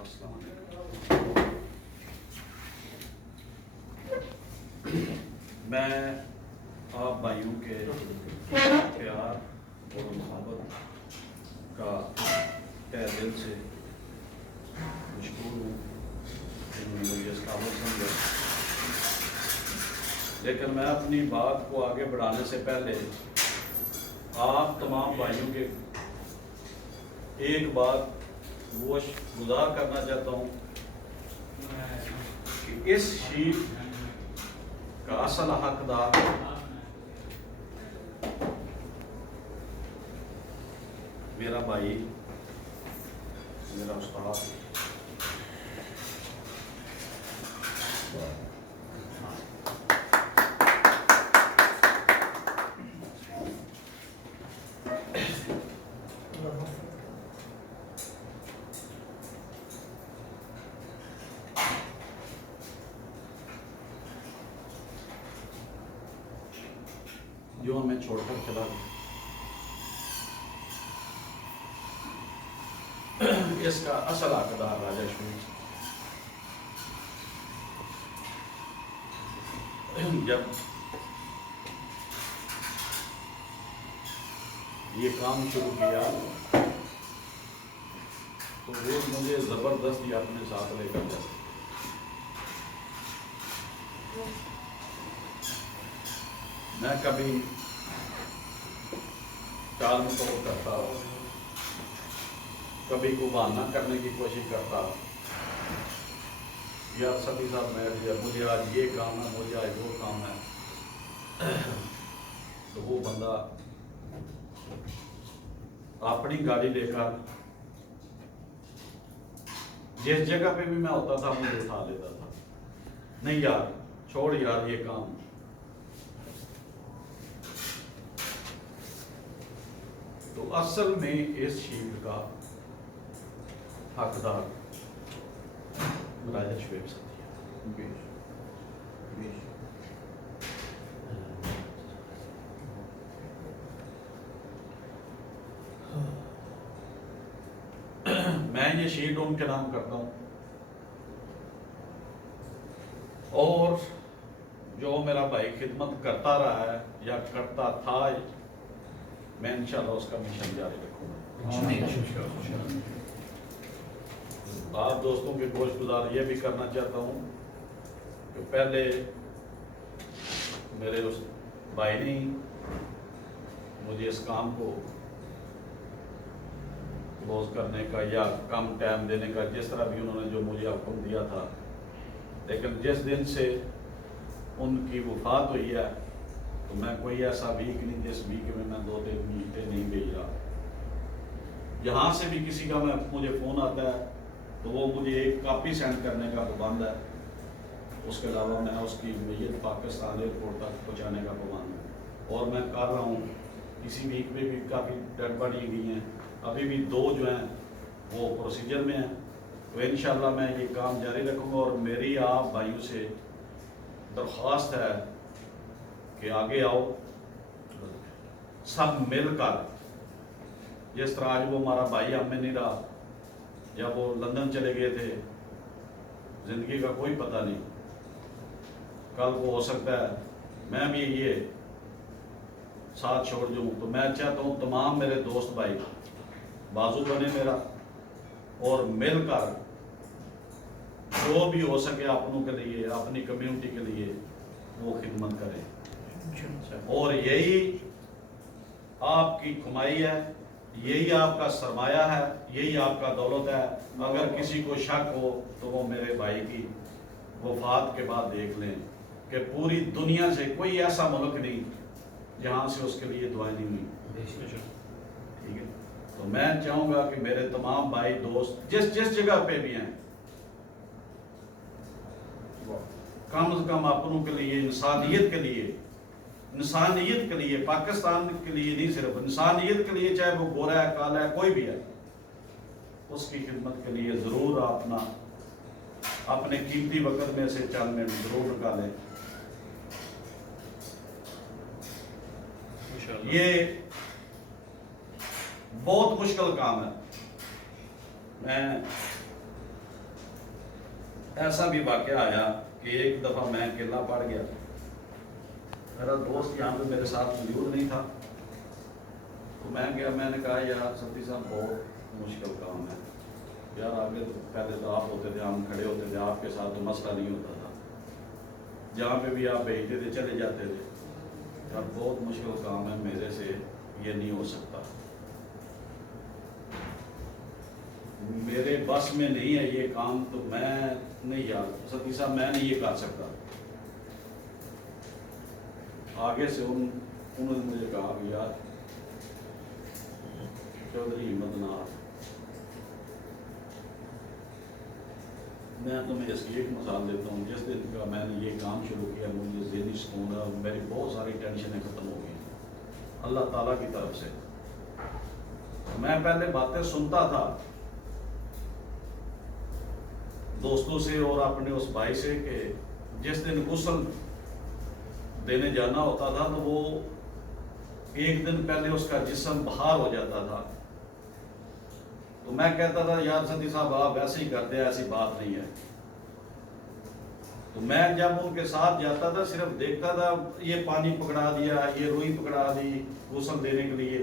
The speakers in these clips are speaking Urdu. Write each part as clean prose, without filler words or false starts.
السلام علیکم۔ میں آپ بھائیوں کے پیار اور محبت کا تہ دل سے مشکور ہوں کہ انہوں نے مجھے اس قابل سمجھا، لیکن میں اپنی بات کو آگے بڑھانے سے پہلے آپ تمام بھائیوں کے ایک بات گزار کرنا چاہتا ہوں کہ اس شیپ کا اصل حقدار میرا بھائی، میرا استاد جو ہمیں چھوڑ کر چلا گیا۔ اس کا اصل حقدار راجا شریف جب یہ کام شروع کیا تو وہ مجھے زبردستی اپنے ساتھ لے کر جاتا۔ میں کبھی ٹال مٹول کرتا، کبھی کو بہانہ کرنے کی کوشش کرتا، یار سبھی صاحب میں مجھے آج یہ کام ہے، مجھے آج وہ کام ہے، تو وہ بندہ اپنی گاڑی لے کر جس جگہ پہ بھی میں ہوتا تھا مجھے اٹھا لیتا تھا، نہیں یار چھوڑ یار یہ کام۔ تو اصل میں اس شیلڈ کا حقدار راجا شعیب صاحب ہے۔ میں یہ شیٹ ان کے نام کرتا ہوں، اور جو میرا بھائی خدمت کرتا رہا ہے یا کرتا تھا، میں انشاءاللہ اس کا مشن جاری رکھوں گا۔ آپ دوستوں کے گوش گزار یہ بھی کرنا چاہتا ہوں کہ پہلے میرے اس بھائی نے مجھے اس کام کو کلوز کرنے کا یا کم ٹائم دینے کا، جس طرح بھی انہوں نے جو مجھے حکم دیا تھا، لیکن جس دن سے ان کی وفات ہوئی ہے تو میں کوئی ایسا ویک نہیں جس ویک میں 2-3 گھنٹے نہیں بھیج رہا۔ یہاں سے بھی کسی کا مجھے فون آتا ہے تو وہ مجھے ایک کاپی سینڈ کرنے کا پابند ہے، اس کے علاوہ میں اس کی میت پاکستان ایئرپورٹ تک پہنچانے کا پابند ہوں، اور میں کر رہا ہوں۔ اسی ویک میں بھی کافی ڈیڈ باڈی گئی ہیں، ابھی بھی 2 جو ہیں وہ پروسیجر میں ہیں، تو انشاءاللہ میں یہ کام جاری رکھوں گا۔ اور میری آپ بھائیوں سے درخواست ہے کہ آگے آؤ، سب مل کر، جس طرح آج وہ ہمارا بھائی ہم میں نہیں رہا، جب وہ لندن چلے گئے تھے، زندگی کا کوئی پتہ نہیں، کل کو ہو سکتا ہے میں بھی یہ ساتھ چھوڑ جاؤں۔ تو میں چاہتا ہوں تمام میرے دوست بھائی بازو بنے میرا، اور مل کر جو بھی ہو سکے اپنوں کے لیے، اپنی کمیونٹی کے لیے وہ خدمت کریں، اور یہی آپ کی کمائی ہے، یہی آپ کا سرمایہ ہے، یہی آپ کا دولت ہے۔ اگر کسی کو شک ہو تو وہ میرے بھائی کی وفات کے بعد دیکھ لیں کہ پوری دنیا سے کوئی ایسا ملک نہیں جہاں سے اس کے لیے دعائیں نہیں ہوئی، ٹھیک ہے؟ تو میں چاہوں گا کہ میرے تمام بھائی دوست جس جگہ پہ بھی ہیں، کم از کم اپنوں کے لیے، انسانیت کے لیے، پاکستان کے لیے نہیں، صرف انسانیت کے لیے، چاہے وہ گورا ہے، کالا ہے، کوئی بھی ہے، اس کی خدمت کے لیے ضرور اپنے قیمتی وقت میں سے چند منٹ ضرور نکالیں۔ یہ بہت مشکل کام ہے۔ میں ایسا بھی واقعہ آیا کہ ایک دفعہ میں کیلا پڑ گیا، میرا دوست یہاں پہ میرے ساتھ موجود نہیں تھا، تو میں گیا، میں نے کہا یار سفتی صاحب بہت مشکل کام ہے یار، آگے تو پہلے تو آپ ہوتے تھے، ہم کھڑے ہوتے تھے، آپ کے ساتھ تو مسئلہ نہیں ہوتا تھا، جہاں پہ بھی آپ بھیجتے تھے چلے جاتے تھے، اب بہت مشکل کام ہے، میرے سے یہ نہیں ہو سکتا، میرے بس میں نہیں ہے یہ کام، تو میں نہیں یار سفتی صاحب میں نہیں یہ کر سکتا۔ آگے سے انہوں نے مجھے کہا کہ یار چودھری ہمت ناتھ، میں تمہیں اس کی ایک مثال دیتا ہوں، جس دن کا میں نے یہ کام شروع کیا مجھے ذہنی سکون ہے، میری بہت ساری ٹینشنیں ختم ہو گئی اللہ تعالیٰ کی طرف سے۔ میں پہلے باتیں سنتا تھا دوستوں سے اور اپنے اس بھائی سے کہ جس دن غسل دینے جانا ہوتا تھا تو وہ ایک دن پہلے اس کا جسم بہار ہو جاتا تھا، تو میں کہتا تھا یار سندھی صاحب آپ ایسے ہی کرتے ہیں، ایسی بات نہیں ہے، تو میں جب ان کے ساتھ جاتا تھا صرف دیکھتا تھا یہ پانی پکڑا دیا، یہ روئی پکڑا دی غسل دینے کے لیے،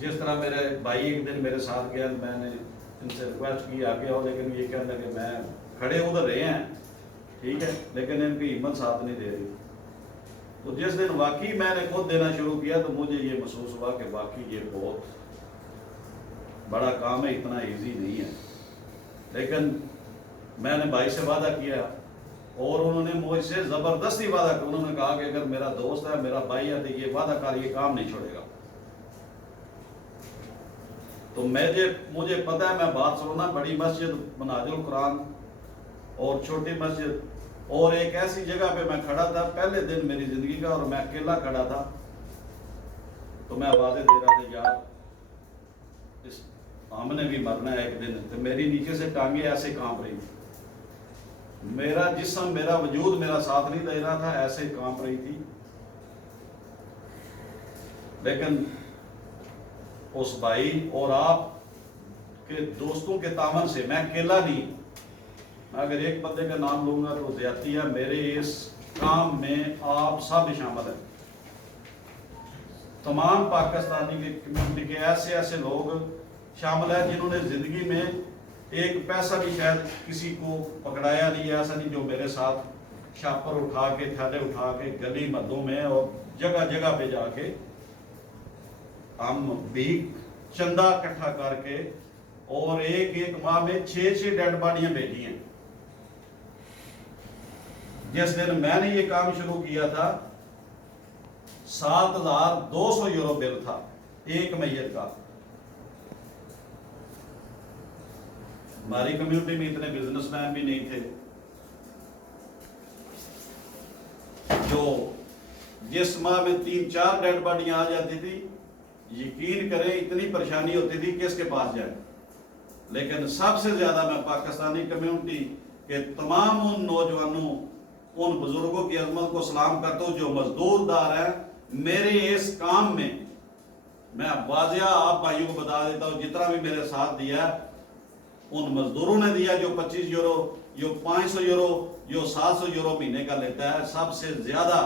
جس طرح میرے بھائی ایک دن میرے ساتھ گیا، میں نے ان سے ریکویسٹ کی آگے ہو، لیکن یہ کہنے لگے میں کھڑے ادھر رہے ہیں ٹھیک ہے لیکن ان کی ہمت ساتھ نہیں دے رہی، تو جس دن واقعی میں نے خود دینا شروع کیا تو مجھے یہ محسوس ہوا کہ واقعی یہ بہت بڑا کام ہے، اتنا ایزی نہیں ہے، لیکن میں نے بھائی سے وعدہ کیا اور انہوں نے مجھ سے زبردستی وعدہ کیا، انہوں نے کہا کہ اگر میرا دوست ہے میرا بھائی ہے تو یہ وعدہ کر یہ کام نہیں چھوڑے گا، تو مجھے پتہ ہے میں بات سننا، بڑی مسجد مناظر القرآن اور چھوٹی مسجد اور ایک ایسی جگہ پہ میں کھڑا تھا پہلے دن میری زندگی کا، اور میں اکیلا کھڑا تھا، تو میں آوازیں دے رہا تھا یار اس ہم نے بھی مرنا ہے ایک دن، تو میری نیچے سے ٹانگیں ایسے کانپ رہی، میرا جسم میرا وجود میرا ساتھ نہیں دے رہا تھا، ایسے کانپ رہی تھی، لیکن اس بھائی اور آپ کے دوستوں کے تعاون سے میں اکیلا نہیں، میں اگر ایک بندے کا نام لوں گا تو زیادتی ہے، میرے اس کام میں آپ سب شامل ہیں، تمام پاکستانی کے کمیونٹی کے ایسے لوگ شامل ہیں جنہوں نے زندگی میں ایک پیسہ بھی شاید کسی کو پکڑایا نہیں، ایسا نہیں جو میرے ساتھ شاپر اٹھا کے تھیلے اٹھا کے گلی محلوں میں اور جگہ جگہ پہ جا کے ہم بھی چندہ اکٹھا کر کے اور ایک ماہ میں 6 ڈیڈ باڈیاں بھیجی ہیں۔ جس دن میں نے یہ کام شروع کیا تھا 7,200 یورو بل تھا ایک میت کا، ہماری کمیونٹی میں اتنے بزنس مین بھی نہیں تھے، جو جس ماہ میں 3-4 ڈیڈ باڈیاں آ جاتی تھی، یقین کریں اتنی پریشانی ہوتی تھی کس کے پاس جائے، لیکن سب سے زیادہ میں پاکستانی کمیونٹی کے تمام ان نوجوانوں ان بزرگوں کی عظمت کو سلام کرتا ہوں جو مزدور دار ہیں میرے اس کام میں، میں واضح آپ بھائیوں کو بتا دیتا ہوں جتنا بھی میرے ساتھ دیا ان مزدوروں نے دیا، جو 25 یورو جو 500 یورو جو 700 یورو مہینے کا لیتا ہے، سب سے زیادہ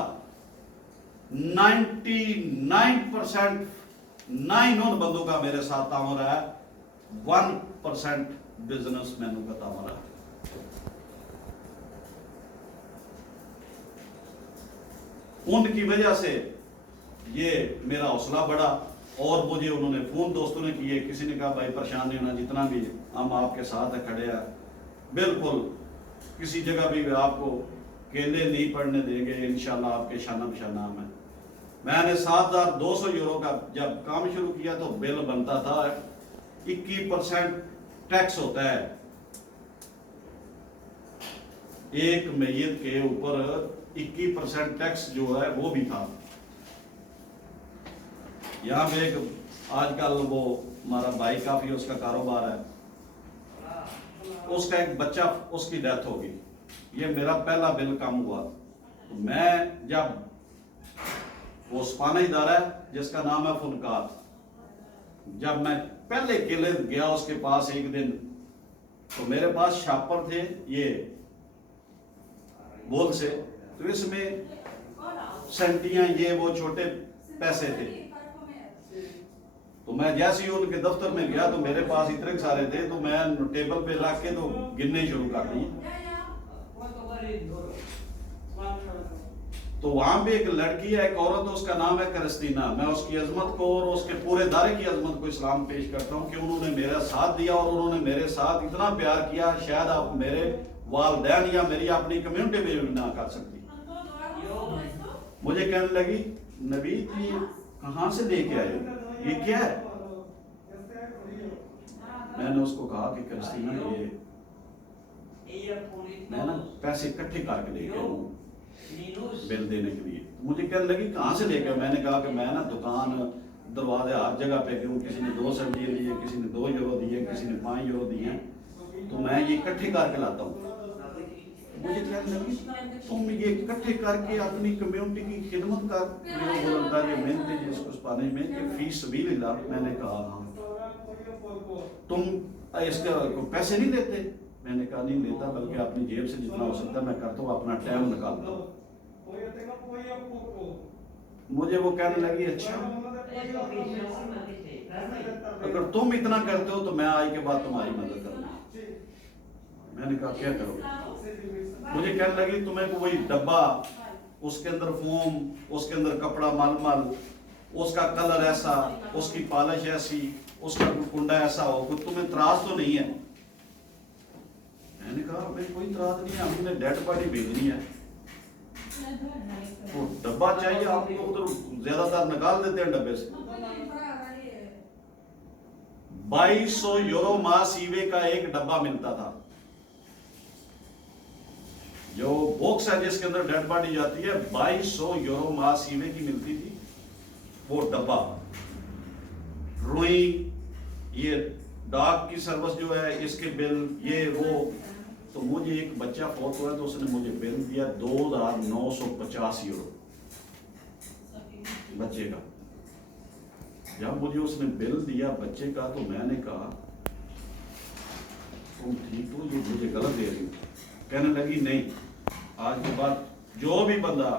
99% ان بندوں کا میرے ساتھ تعاون رہا ہے، 1% بزنس مینوں کا تعاون رہا ہے۔ ان کی وجہ سے یہ میرا حوصلہ بڑھا، اور مجھے انہوں نے فون دوستوں نے کیے، کسی نے کہا بھائی پریشان نہیں ہونا، جتنا بھی ہم آپ کے ساتھ کھڑے ہیں، بالکل کسی جگہ بھی آپ کو کیلے نہیں پڑنے دیں گے، انشاءاللہ آپ کے شانہ بشانہ ہم ہیں۔ میں نے 7,200 یورو کا جب کام شروع کیا تو بل بنتا تھا 21% ٹیکس ہوتا ہے ایک میت کے اوپر، 21% ٹیکس جو ہے وہ بھی تھا۔ یہاں پہ ایک آج کل وہ ہمارا بھائی کافی اس کا کاروبار ہے، اس کا ایک بچہ اس کی ڈیتھ ہو گئی، یہ میرا پہلا بل کام ہوا، میں جب وہ اسپانہ ادارہ ہے جس کا نام ہے فنکار، جب میں پہلے قلعے گیا اس کے پاس ایک دن تو میرے پاس شاپر تھے یہ بول سے، تو اس میں سینٹیاں یہ وہ چھوٹے پیسے تھے. تو میں جیسے ہی ان کے دفتر میں گیا تو میرے پاس اتنے سارے تھے، تو میں ٹیبل پہ رکھ کے تو گننے شروع کر دی. تو وہاں پہ ایک لڑکی ہے، ایک عورت، اس کا نام ہے کرسٹینا. میں اس کی عظمت کو اور اس کے پورے دارے کی عظمت کو اسلام پیش کرتا ہوں کہ انہوں نے میرا ساتھ دیا اور انہوں نے میرے ساتھ اتنا پیار کیا شاید آپ میرے والدین یا میری اپنی کمیونٹی میں بھی نہ کر سکتی. مجھے کہنے لگی نبی یہ کہاں سے لے کے آئے، یہ کیا ہے؟ میں نے اس کو کہا کہ کرسٹینا یہ میں نا پیسے اکٹھے کر کے لے کے آؤں بل دینے کے لیے. مجھے کہنے لگی کہاں سے لے کے؟ میں نے کہا کہ میں نا دکان دروازے ہر جگہ پہ گئی ہوں، کسی نے 2 سبزی دیے، کسی نے 2 یورو دیے، کسی نے 5 یورو دیے ہیں، تو میں یہ اکٹھے کر کے لاتا ہوں. مجھے کہنے لگی تم یہ اکٹھے کر کے اپنی کمیونٹی کی خدمت کر محنت جس کو پانے میں کہ فی سبیل اللہ. میں نے کہا ہاں. تم اس کا پیسے نہیں لیتے؟ میں نے کہا نہیں لیتا، بلکہ اپنی جیب سے جتنا ہو سکتا ہے میں کرتا ہوں، اپنا ٹائم نکالتا ہوں. مجھے وہ کہنے لگی اچھا اگر تم اتنا کرتے ہو تو میں آج کے بعد تمہاری مدد کروں گا. میں نے کہا کیا کرو؟ مجھے کہنے لگی تمہیں کو وہی ڈبہ، اس کے اندر فوم، اس کے اندر کپڑا مل مل، اس کا کلر ایسا، اس کی پالش ایسی، اس کا کنڈا ایسا ہو، تمہیں اعتراض تو نہیں ہے؟ میں نے کہا ہمیں کوئی اعتراض نہیں ہے، ہم نے ڈیڈ باڈی بھیجنی ہے، وہ ڈبہ چاہیے آپ کو ادھر زیادہ تر نکال دیتے ہیں ڈبے سے. 2200 یورو ماہ سیوے کا ایک ڈبہ ملتا تھا. جو باکس ہے جس کے اندر ڈیڈ باڈی جاتی ہے 2200 یورو ماہ سیوے کی ملتی تھی وہ ڈبہ. روئی، یہ ڈاک کی سروس جو ہے اس کے بل، یہ وہ. تو مجھے ایک بچہ فوت ہوا ہے تو اس نے مجھے بل دیا 2950 یورو بچے کا. جب مجھے اس نے بل دیا بچے کا تو میں نے کہا تم ٹھیک ہو، یہ مجھے غلط دے رہی ہو. کہنے لگی نہیں، آج کے بعد جو بھی بندہ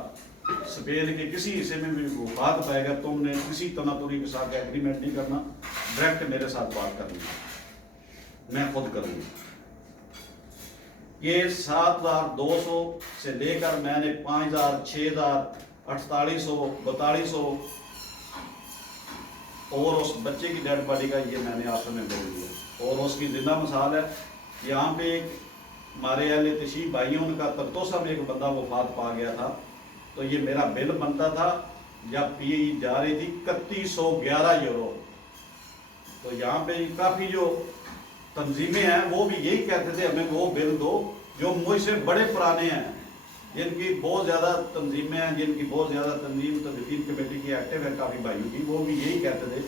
اسپین کے کسی حصے میں بھی وفات پائے گا تم نے کسی تناطوری کے ساتھ ایگریمنٹ نہیں کرنا، ڈائریکٹ میرے ساتھ بات کرنی ہے، میں خود کروں گا. یہ 7200 سے لے کر میں نے 5000 6000 4800 4200 اور اس بچے کی ڈیڈ باڈی کا یہ میں نے آخر میں بول دیا. اور اس کی زندہ مثال ہے یہاں پہ ایک ہمارے اہل تشریف بھائیوں ان کا ترتوسا میں ایک بندہ وفات پا گیا تھا، تو یہ میرا بل بنتا تھا جب پی جا رہی تھی 3111 یورو. تو یہاں پہ کافی جو تنظیمیں ہیں وہ بھی یہی کہتے تھے ہمیں وہ بل دو، جو مجھ سے بڑے پرانے ہیں، جن کی بہت زیادہ تنظیمیں ہیں، جن کی بہت زیادہ تنظیم تدفین کمیٹی کی ایکٹیو ہے کافی بھائیوں کی، وہ بھی یہی کہتے تھے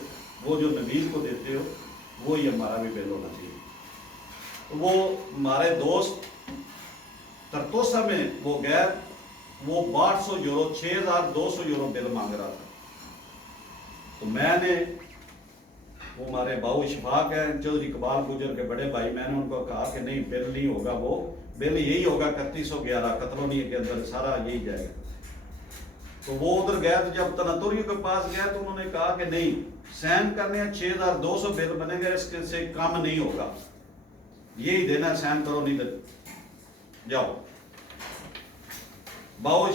وہ جو نبیل کو دیتے ہو وہی ہمارا بھی بل ہونا چاہیے. وہ ہمارے دوست ترتوسا میں وہ گئے، وہ 1200 یورو 6200 یورو بل مانگ رہا تھا. تو میں نے وہ ہمارے باؤ اشفاق ہیں چودھری اقبال گجر کے بڑے بھائی، میں نے ان کو کہا کہ نہیں بل نہیں ہوگا، وہ بل یہی ہوگا 3111 قتلونی کے اندر سارا یہی جائے گا. تو وہ ادھر گئے تو جب تناتوریوں کے پاس گئے تو انہوں نے کہا کہ نہیں سین کرنے ہیں 6200 بل بنے گا، اس سے کم نہیں ہوگا، یہی دینا، سین کرو نہیں دے جاؤ. باؤ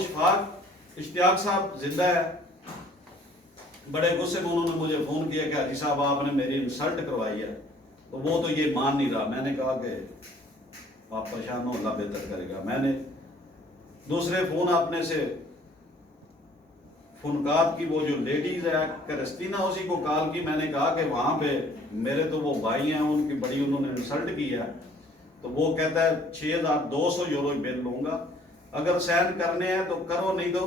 اشتیاق صاحب زندہ ہے، بڑے غصے میں انہوں نے مجھے فون کیا کہ حاجی صاحب آپ نے میری انسلٹ کروائی ہے. تو وہ تو یہ مان نہیں رہا. میں نے کہا کہ آپ پریشان ہو، اللہ بہتر کرے گا. میں نے دوسرے فون اپنے سے فنکار کی وہ جو لیڈیز ہے کرسٹینا اسی کو کال کی. میں نے کہا کہ وہاں پہ میرے تو وہ بھائی ہیں ان کی بڑی انہوں نے انسلٹ کی ہے. تو وہ کہتا ہے 6200 یورو بل لوں گا، اگر سین کرنے ہیں تو کرو نہیں دو،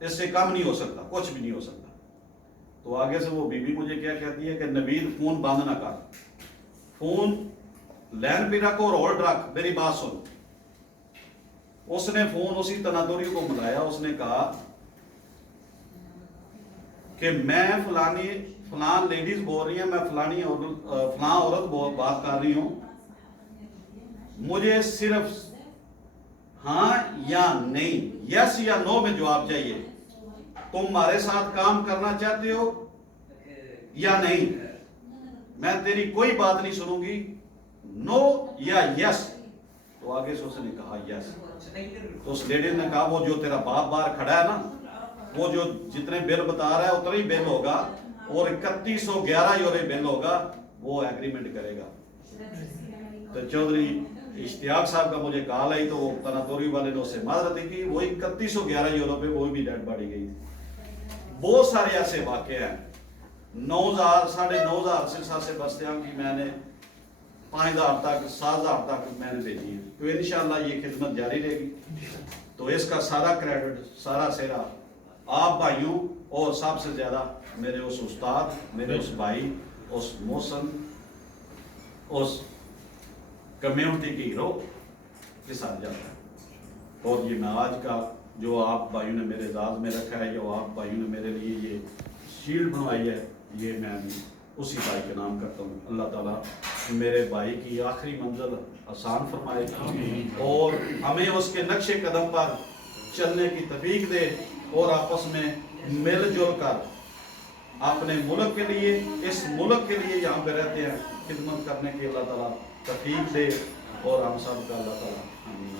اس سے کم نہیں ہو سکتا، کچھ بھی نہیں ہو سکتا. تو آگے سے وہ بی بی مجھے کیا کہتی ہے کہ نبیل فون بند نہ کر، فون لین پہ رکھ اور ہولڈ رکھ، میری بات سن. اس نے فون اسی تنادوری کو ملایا، اس نے کہا کہ میں فلان لیڈیز بول رہی ہیں، میں فلاں عورت بات کر رہی ہوں، مجھے صرف ہاں یا نہیں، یس یا نو میں جواب چاہیے. تم ہمارے ساتھ کام کرنا چاہتے ہو یا نہیں؟ میں تیری کوئی بات نہیں سنوں گی، نو یا یس. تو آگے سے اس نے کہا یس. تو اس لیڈی نے کہا وہ جو تیرا باپ باہر کھڑا ہے نا، وہ جو جتنے بل بتا رہا ہے اتنا ہی بل ہوگا، اور 3111 یورو بل ہوگا، وہ ایگریمنٹ کرے گا. تو چودھری اشتیاق صاحب کا مجھے کال آئی تو وہ تناتوری والے نے اس سے معذرت کی، وہ 3111 یورو پہ وہ بھی ڈیڈ باڈی گئی تھی. بہت سارے ایسے واقعے ہیں. 9000 9,500 سلسلہ سے بستیاں کی میں نے 5000 تک 7000 تک میں نے بھیجی ہے. تو انشاءاللہ یہ خدمت جاری رہے گی. تو اس کا سارا کریڈٹ، سارا سیرا آپ بھائیوں، اور سب سے زیادہ میرے اس استاد، میرے اس بھائی، اس محسن، اس کمیونٹی کی ہیرو کے ساتھ جاتا ہے. اور یہ معراج کا جو آپ بھائیوں نے میرے اعزاز میں رکھا ہے، جو آپ بھائیوں نے میرے لیے یہ شیلڈ بنوائی ہے، یہ میں اسی بھائی کے نام کرتا ہوں. اللہ تعالیٰ میرے بھائی کی آخری منزل آسان فرمائے اور ہمیں اس کے نقش قدم پر چلنے کی توفیق دے، اور آپس میں مل جل کر اپنے ملک کے لیے، اس ملک کے لیے یہاں پہ رہتے ہیں، خدمت کرنے کی اللہ تعالیٰ توفیق دے، اور ہم سب کا اللہ تعالیٰ آمین.